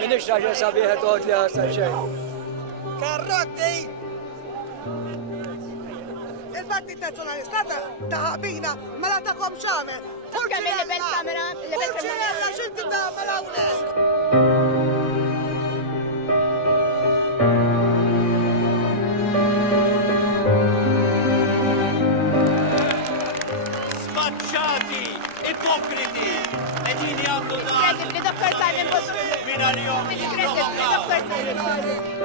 Minix raġel sabiħ tgħod li ħassab xejn. Karrotti! Il-Partit Nazzjonalista taħabina mela tagħhom x'għamel. Pulċinella x'inti tagħmel hawnhekk? Spacciati, ipocriti, edini għamlu dan. Doktor Simon, Min għal-jom jipprovokaw.